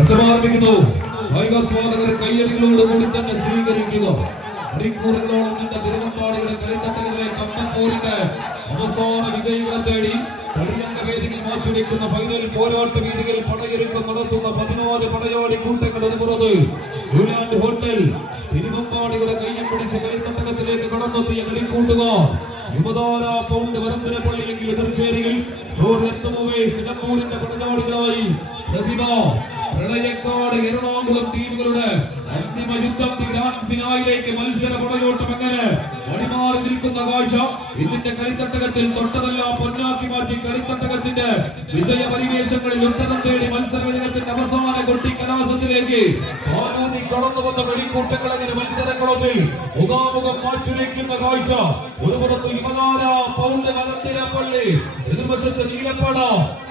പ്രസവാരംഭിക്കുന്നു വൈകസ്വാദകർ കയ്യടികളോട് കൂടി തന്നെ സ്വീകരിക്കുക മണിക്കൂറുകളോളം നിന്ന തിരുവമ്പാടിയുടെ കളിത്തട്ടകളിലെ കമ്പപ്പോരിന്റെ അവസാന വിജയികളെ തേടി കളിയംഗ വേദിയിൽ മാറ്റിവെക്കുന്ന ഫൈനൽ പോരാട്ട വീതികൾ പടയൊരുക്കം നടത്തുന്ന പതിനാല് പടയാളി കൂട്ടങ്ങൾ പുറത്ത്. ന്യൂലാൻഡ് ഹോട്ടൽ തിരുവമ്പാടിയുടെ കയ്യം പിടിച്ച് കളിത്തട്ടകത്തിലേക്ക് കടന്നെത്തിയ കളിക്കൂട്ടുകാർ. യുവതാര പൗണ്ട് വരന്തരപ്പള്ളിയെങ്കിൽ എതിർച്ചേരിയിൽ സ്റ്റോർ എത്തുമവേസ് നിലമ്പൂരിന്റെ പടയാളികളായി പ്രതിഭ പ്രളയക്കാട് എറണാകുളം ടീമുകളുടെ അന്തിമ യുദ്ധത്തിൽ ഗ്രാൻഡ് ഫിനാലിലേക്ക് മത്സര പടയോട്ടം എങ്ങനെ വഴിമാറി നിൽക്കുന്ന കാഴ്ച? ഇതിന്റെ കളിത്തട്ടകത്തിൽ തൊട്ടതെല്ലാം പൊന്നാക്കി മാറ്റി കളിത്തട്ടകത്തിന്റെ വിജയ പരിവേശങ്ങളിൽ ഉത്തരം തേടി മത്സര വിജയത്തിന്റെ അവസാന കൊട്ടി കലാശത്തിലേക്ക്. കടന്നു വന്ന വെടിക്കൂട്ടങ്ങൾ എങ്ങനെ മത്സരങ്ങളൊന്നിൽ മുഖാമുഖം മാറ്റിവെക്കുന്ന കാഴ്ച? ഒരു പുറത്ത് യുവതാര പൗണ്ട് വനത്തിലപ്പള്ളി എതിർവശത്ത് നീലപ്പട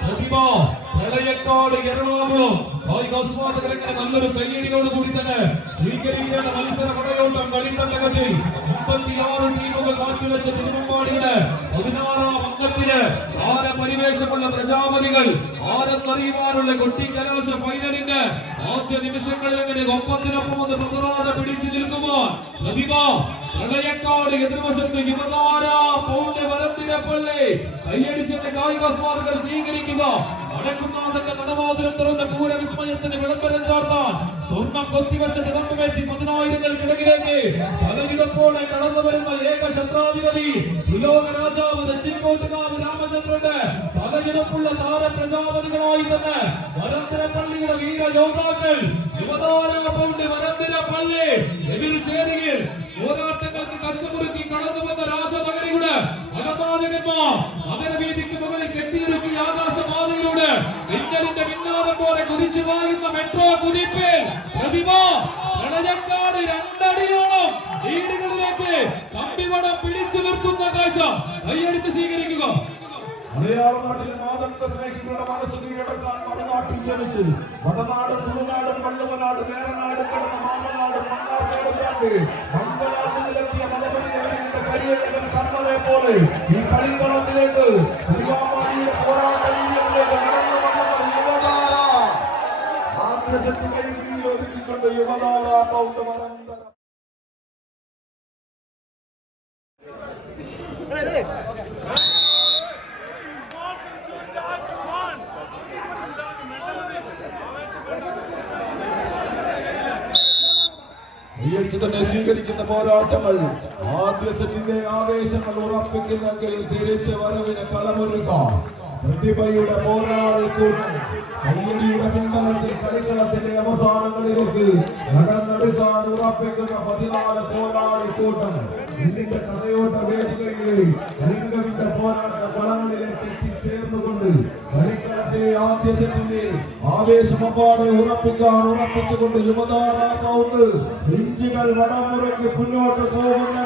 പ്രതിഭ പ്രളയക്കാട് എറണാകുളം. കായികാസ്വാദകരങ്ങനെ നല്ലൊരു കയ്യടിയോട് കൂടി തന്നെ സ്വീകരിക്കേണ്ട മത്സര പടയോട്ടം കളിത്തണ്ടകത്തിൽ മുപ്പത്തിയാറ് ടീമുകൾ മാറ്റിവെച്ച തിരുവമ്പാടിയുടെ പതിനാറാം അംഗത്തിന് താരപരിവേശമുള്ള പ്രജാപതികൾ? ആരെന്നറിയുവാനുള്ള കൊട്ടിക്കലാശ ഫൈനലിന്റെ ആദ്യ നിമിഷങ്ങളിൽ അങ്ങനെ ഒപ്പത്തിനൊപ്പം ഒന്ന് പ്രതിരോധം പിടിച്ചു നിൽക്കുമ്പോൾ പ്രതിഭ പ്രളയക്കാട് എതിർവശത്ത് യുവതാര പൗണ്ട് വരത്തിരപ്പള്ളി കൈയടിച്ചെന്റെ കായികാസ്വാദകർ സ്വീകരിക്കുക. അടക്കുന്നാഥന്റെ നടവാതിരം തുറന്ന പൂരവിസ്മയത്തിന് വിളംബരം ചാർത്താൻ സ്വർണം കൊത്തിവെച്ച പതിനായിരങ്ങൾ പതിനായിരങ്ങൾക്കിടയിലേക്ക് തലകിടപ്പോടെ കടന്നു വരുന്ന ഏക ഛത്രാധിപതി ത്രിലോക രാജാവ് തെച്ചിക്കോട്ടുകാവ് രാമചന്ദ്രന്റെ തലകിടപ്പുള്ള താര പ്രജാപതികളായി തന്നെ വരന്തരപ്പള്ളിയുടെ വീര യോദ്ധാക്കൾ യുവതാര പൗണ്ട് വരന്തരപ്പള്ളി എതിർചേരിയിൽ പോരാട്ടങ്ങൾക്ക് കുതിച്ചു മെട്രോ കുതിപ്പിൽ പ്രതിമ പ്രളയക്കാട് രണ്ടടിയോളം വീടുകളിലേക്ക് കമ്പിവടം പിടിച്ചു നിർത്തുന്ന കാഴ്ച കൈയടിച്ച് സ്വീകരിക്കുക. മലയാള നാട്ടിലെ മാതൃത്വ സ്നേഹികളുടെ മനസ്സ് കീഴടക്കാൻ മറുനാട്ടിൽ ജനിച്ച് വടനാട് തുളുനാട് പള്ളുവനാട് വേറനാട് കിടന്ന മാമനാട് മണ്ണാർക്കാട് ബ്രാൻഡ് മംഗലാട്ടിലെത്തിയ മലബലിയുടെ കരിയഴകൻ കർമ്മനെ പോലെ ഈ കളിക്കളത്തിലേക്ക് യുവതാര കൈയടിച്ച് തന്നെ സ്വീകരിക്കുന്ന പോരാട്ടങ്ങൾ ആദ്യ സെറ്റിന്റെ ആവേശങ്ങൾ ഉറപ്പിക്കുന്നെങ്കിൽ തിരിച്ച് വരവിന് കളമൊരുക്കാം. പ്രതിഭയുടെ പോരാളിക്കും കയ്യടിയുടെ കളിക്കളത്തിന്റെ ആവേശമപ്പാടെ ഉറപ്പിക്കാൻ ഉറപ്പിച്ചുകൊണ്ട് യുവതാരാവുണ്ട് ഇഞ്ചുകൾ വടമുറയ്ക്ക് മുന്നോട്ട് പോകുന്നെങ്കിൽ